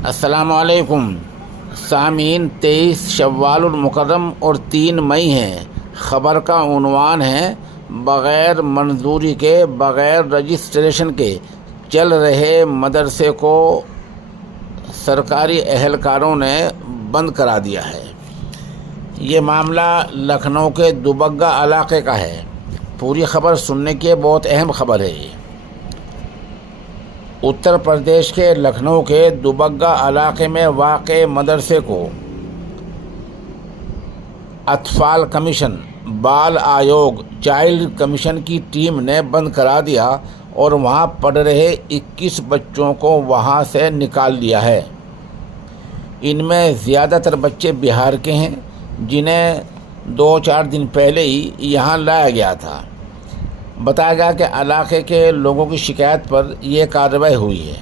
السلام علیکم سامعین، 23 شوال المکرم اور 3 مئی ہے۔ خبر کا عنوان ہے بغیر منظوری کے، بغیر رجسٹریشن کے چل رہے مدرسے کو سرکاری اہلکاروں نے بند کرا دیا ہے۔ یہ معاملہ لکھنؤ کے دوبگہ علاقے کا ہے۔ پوری خبر سننے کی بہت اہم خبر ہے۔ اتر پردیش کے لکھنؤ کے دوبگہ علاقے میں واقع مدرسے کو اطفال کمیشن، بال آیوگ، چائلڈ کمیشن کی ٹیم نے بند کرا دیا اور وہاں پڑھ رہے 21 بچوں کو وہاں سے نکال دیا ہے۔ ان میں زیادہ تر بچے بہار کے ہیں، جنہیں 2-4 دن پہلے ہی یہاں لایا گیا تھا۔ بتایا گیا کہ علاقے کے لوگوں کی شکایت پر یہ کارروائی ہوئی ہے۔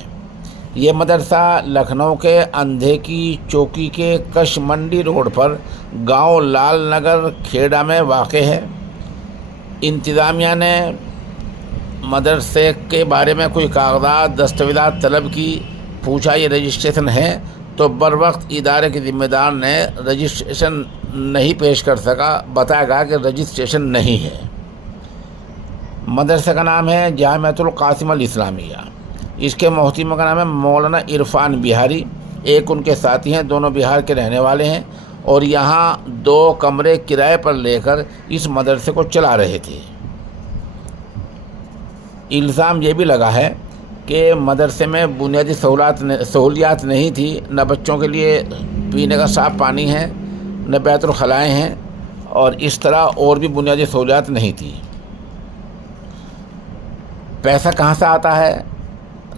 یہ مدرسہ لکھنؤ کے اندھے کی چوکی کے کش منڈی روڈ پر گاؤں لال نگر کھیڑا میں واقع ہے۔ انتظامیہ نے مدرسے کے بارے میں کوئی کاغذات، دستاویزات طلب کی، پوچھا یہ رجسٹریشن ہے، تو بروقت ادارے کے ذمہ دار نے رجسٹریشن نہیں پیش کر سکا۔ بتایا گیا کہ رجسٹریشن نہیں ہے۔ مدرسے کا نام ہے جامعۃ القاسم الاسلامیہ۔ اس کے محتمم کا نام ہے مولانا عرفان بہاری۔ ایک ان کے ساتھی ہیں، دونوں بہار کے رہنے والے ہیں، اور یہاں 2 کمرے کرائے پر لے کر اس مدرسے کو چلا رہے تھے۔ الزام یہ بھی لگا ہے کہ مدرسے میں بنیادی سہولیات نہیں تھی، نہ بچوں کے لیے پینے کا صاف پانی ہے، نہ بیت الخلائیں ہیں، اور اس طرح اور بھی بنیادی سہولیات نہیں تھی۔ پیسہ کہاں سے آتا ہے؟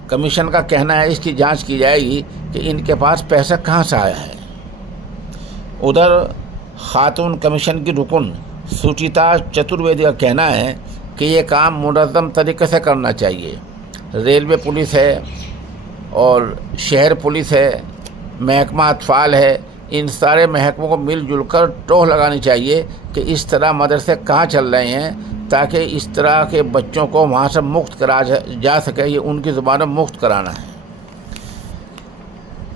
کمیشن کا کہنا ہے اس کی جانچ کی جائے گی کہ ان کے پاس پیسہ کہاں سے آیا ہے۔ ادھر خاتون کمیشن کی رکن سچیتا چترویدی کا کہنا ہے کہ یہ کام منظم طریقے سے کرنا چاہیے۔ ریلوے پولیس ہے اور شہر پولیس ہے، محکمہ اطفال ہے، ان سارے محکموں کو مل جل کر ٹوہ لگانی چاہیے کہ اس طرح مدرسے کہاں چل رہے ہیں، تاکہ اس طرح کے بچوں کو وہاں سے مکت کرا جا سکے۔ یہ ان کی زبان میں مکت کرانا ہے۔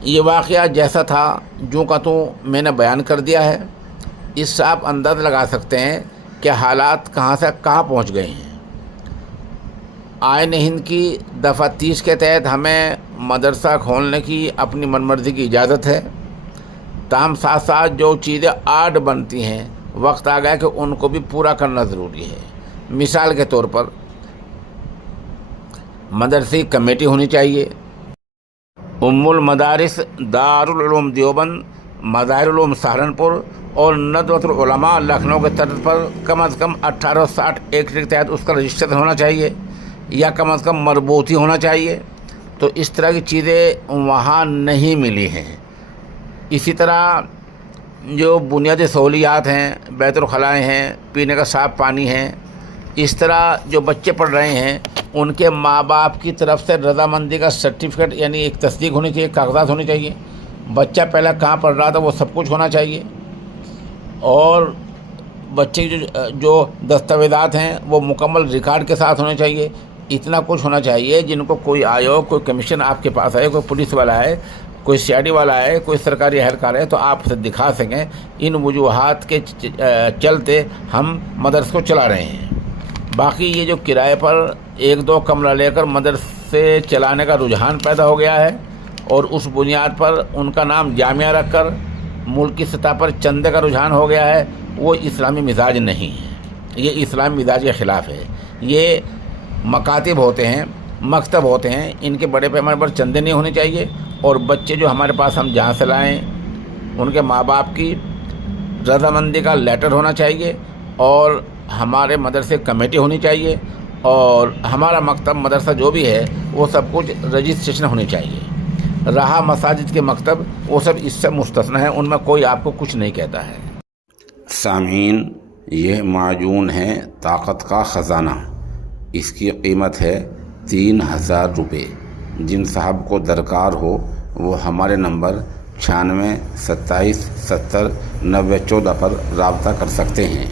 یہ واقعہ جیسا تھا جوں کا توں میں نے بیان کر دیا ہے۔ اس سے آپ انداز لگا سکتے ہیں کہ حالات کہاں سے کہاں پہنچ گئے ہیں۔ آئین ہند کی دفعہ 30 کے تحت ہمیں مدرسہ کھولنے کی اپنی من مرضی کی اجازت ہے، تاہم ساتھ ساتھ جو چیزیں آڈ بنتی ہیں، وقت آ گیا کہ ان کو بھی پورا کرنا ضروری ہے۔ مثال کے طور پر مدرسے کمیٹی ہونی چاہیے۔ ام المدارس دارالعلوم دیوبند، مظاہر العلوم سہارنپور اور ندوۃ العلماء لکھنؤ کے طرز پر کم از کم 1860 ایکٹ کے تحت اس کا رجسٹریشن ہونا چاہیے، یا کم از کم مربوطی ہونا چاہیے۔ تو اس طرح کی چیزیں وہاں نہیں ملی ہیں۔ اسی طرح جو بنیادی سہولیات ہیں، بیت الخلائیں ہیں، پینے کا صاف پانی ہے، اس طرح جو بچے پڑھ رہے ہیں ان کے ماں باپ کی طرف سے رضامندی کا سرٹیفکیٹ، یعنی ایک تصدیق ہونی چاہیے، کاغذات ہونے چاہیے۔ بچہ پہلے کہاں پڑھ رہا تھا وہ سب کچھ ہونا چاہیے، اور بچے کی جو دستاویزات ہیں وہ مکمل ریکارڈ کے ساتھ ہونے چاہیے۔ اتنا کچھ ہونا چاہیے جن کو کوئی آیوگ، کوئی کمیشن آپ کے پاس آئے، کوئی پولیس والا ہے، کوئی CID والا ہے، کوئی سرکاری اہلکار ہے، تو آپ اسے دکھا سکیں ان وجوہات کے چلتے ہم مدرسے کو چلا رہے ہیں۔ باقی یہ جو کرائے پر 1-2 کمرہ لے کر مدرسے چلانے کا رجحان پیدا ہو گیا ہے، اور اس بنیاد پر ان کا نام جامعہ رکھ کر ملکی سطح پر چندے کا رجحان ہو گیا ہے، وہ اسلامی مزاج نہیں ہے۔ یہ اسلامی مزاج کے خلاف ہے۔ یہ مکاتب ہوتے ہیں، مکتب ہوتے ہیں، ان کے بڑے پیمانے پر چندے نہیں ہونے چاہیے، اور بچے جو ہمارے پاس ہم جہاں سے لائیں ان کے ماں باپ کی رضامندی کا لیٹر ہونا چاہیے، اور ہمارے مدرسے کمیٹی ہونی چاہیے، اور ہمارا مکتب مدرسہ جو بھی ہے وہ سب کچھ رجسٹریشن ہونی چاہیے۔ رہا مساجد کے مکتب، وہ سب اس سے مستثنی ہیں، ان میں کوئی آپ کو کچھ نہیں کہتا ہے۔ سامعین، یہ معجون ہے طاقت کا خزانہ۔ اس کی قیمت ہے 3000 روپے۔ جن صاحب کو درکار ہو وہ ہمارے نمبر 96 27 70 90 14 پر رابطہ کر سکتے ہیں۔